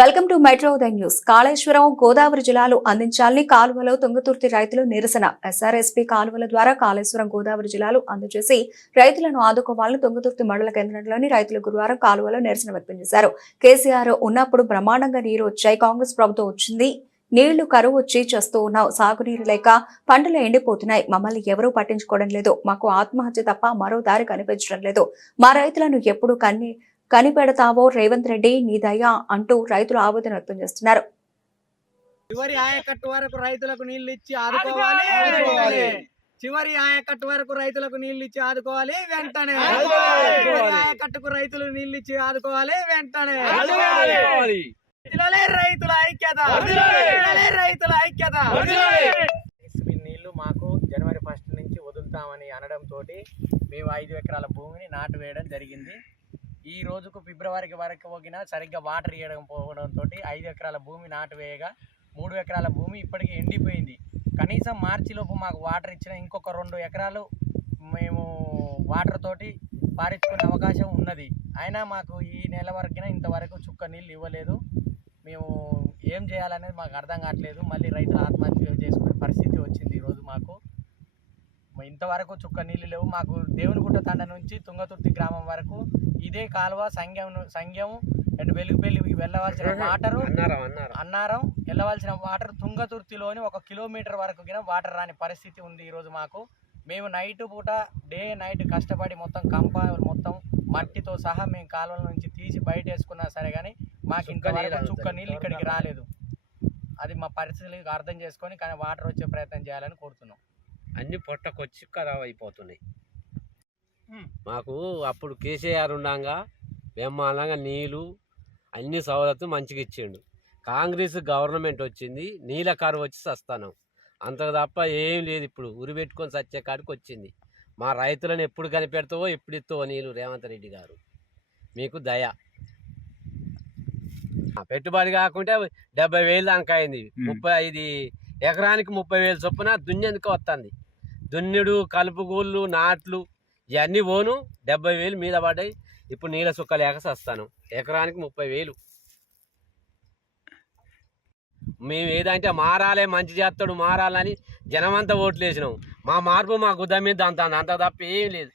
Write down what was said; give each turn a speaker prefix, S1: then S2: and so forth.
S1: Welcome to metro ఉదయం news. Kaleshwaram Godavari జిల్లాలు అందించాలని కాలువలో తుంగతుర్తి రైతులు నిరసన. ఎస్ఆర్ఎస్పీ కాలువల ద్వారా కాళేశ్వరం గోదావరి జిల్లాలు అందజేసి రైతులను ఆదుకోవాలని తుంగతుర్తి మండల కేంద్రంలోని రైతులు గురువారం కాలువలో నిరసన వ్యక్తం చేశారు. కేసీఆర్ ఉన్నప్పుడు బ్రహ్మాండంగా నీరు వచ్చాయి కాంగ్రెస్ ప్రభుత్వం వచ్చింది. నీళ్ళు కరువు వచ్చి చేస్తూ ఉన్నాం సాగునీరు లేక పంటలు ఎండిపోతున్నాయి. మమ్మల్ని ఎవరూ పట్టించుకోవడం లేదు. మాకు ఆత్మహత్య తప్ప మరో దారి కనిపించడం లేదు. మా రైతులను ఎప్పుడు కన్నీ కనిపెడతావో రేవంత్ రెడ్డి నీ దయ అంటూ రైతులు ఆవేదన వ్యక్తం చేస్తున్నారు.
S2: చివరి ఆయకట్టు వరకు రైతులకు నీళ్ళు ఇచ్చి ఆదుకోవాలి. చివరి ఆయకట్టు వరకు రైతులకు నీళ్ళు ఇచ్చి ఆదుకోవాలి వెంటనే. చివరి ఆయకట్టుకు రైతులు నీళ్ళు ఇచ్చి ఆదుకోవాలి వెంటనే. రైతుల ఐక్యత. రైతుల ఐక్యత. నీళ్ళు మాకు జనవరి ఫస్ట్ నుంచి వదులుతామని అనడంతో మేము ఐదు ఎకరాల భూమిని నాటు వేయడం జరిగింది. ఈ రోజుకు ఫిబ్రవరికి వరకు పోగినా సరిగ్గా వాటర్ ఇవ్వడం పోవడంతో ఐదు ఎకరాల భూమి నాటు వేయగా మూడు ఎకరాల భూమి ఇప్పటికీ ఎండిపోయింది. కనీసం మార్చిలోపు మాకు వాటర్ ఇచ్చిన ఇంకొక రెండు ఎకరాలు మేము వాటర్ తోటి పారించుకునే అవకాశం ఉన్నది. అయినా మాకు ఈ నెల వరకున ఇంతవరకు చుక్క నీళ్ళు ఇవ్వలేదు. మేము ఏం చేయాలనేది మాకు అర్థం కావట్లేదు. మళ్ళీ రైతులు ఆత్మహత్య చేసుకునే పరిస్థితి వచ్చింది ఈరోజు మాకు. ఇంతవరకు చుక్క నీళ్ళు లేవు. మాకు దేవునిగుట్ట తండ నుంచి తుంగతుర్తి గ్రామం వరకు ఇదే కాలువ సంఘం సంఘం అండ్ వెలుగుపల్లి వెళ్ళవలసిన వాటరు
S3: అన్నారం
S2: వెళ్ళవలసిన వాటర్ తుంగతుర్తిలోని ఒక కిలోమీటర్ వరకు గిన వాటర్ రాని పరిస్థితి ఉంది ఈరోజు మాకు. మేము నైట్ పూట డే నైట్ కష్టపడి మొత్తం కంప మొత్తం మట్టితో సహా మేము కాలువల నుంచి తీసి బయట వేసుకున్నా సరే కానీ మాకు
S3: నీళ్ళు
S2: చుక్క. నీళ్ళు ఇక్కడికి రాలేదు. అది మా పరిస్థితులు అర్థం చేసుకొని కానీ వాటర్ వచ్చే ప్రయత్నం చేయాలని కోరుతున్నాం.
S3: అన్ని పొట్టకొచ్చి ఖరాబ్ అయిపోతున్నాయి. మాకు అప్పుడు కేసీఆర్ ఉండంగా బ్రహ్మాండంగా నీళ్ళు అన్ని సవలతులు మంచిగా ఇచ్చిండు. కాంగ్రెస్ గవర్నమెంట్ వచ్చింది నీళ్ళ కారు వచ్చి సస్తానం. అంతకు తప్ప ఏం లేదు ఇప్పుడు ఉరి పెట్టుకొని సచ్చే కాడికి వచ్చింది. మా రైతులను ఎప్పుడు కనిపెడతావో ఎప్పుడు ఇస్తావో నీళ్ళు రేవంత్ రెడ్డి గారు. మీకు దయ. ఆ, పెట్టుబడి కాకుంటే డెబ్బై వేలు దాకా అయింది. ముప్పై ఇది ఎకరానికి ముప్పై వేలు చొప్పున దున్నేందుకు వస్తుంది దున్నుడు కలుపుగూళ్ళు నాట్లు ఇవన్నీ పోను డెబ్బై వేలు మీద పడ్డాయి. ఇప్పుడు నీళ్ళ సుక్క లేక సస్తాను. ఎకరానికి ముప్పై వేలు. మేము ఏదంటే మారాలే మంచి చేస్తాడు మారాలని జనమంతా ఓట్లు వేసినాం మా మార్పు మా గుద్ద మీద అంత అంత తప్ప ఏం లేదు.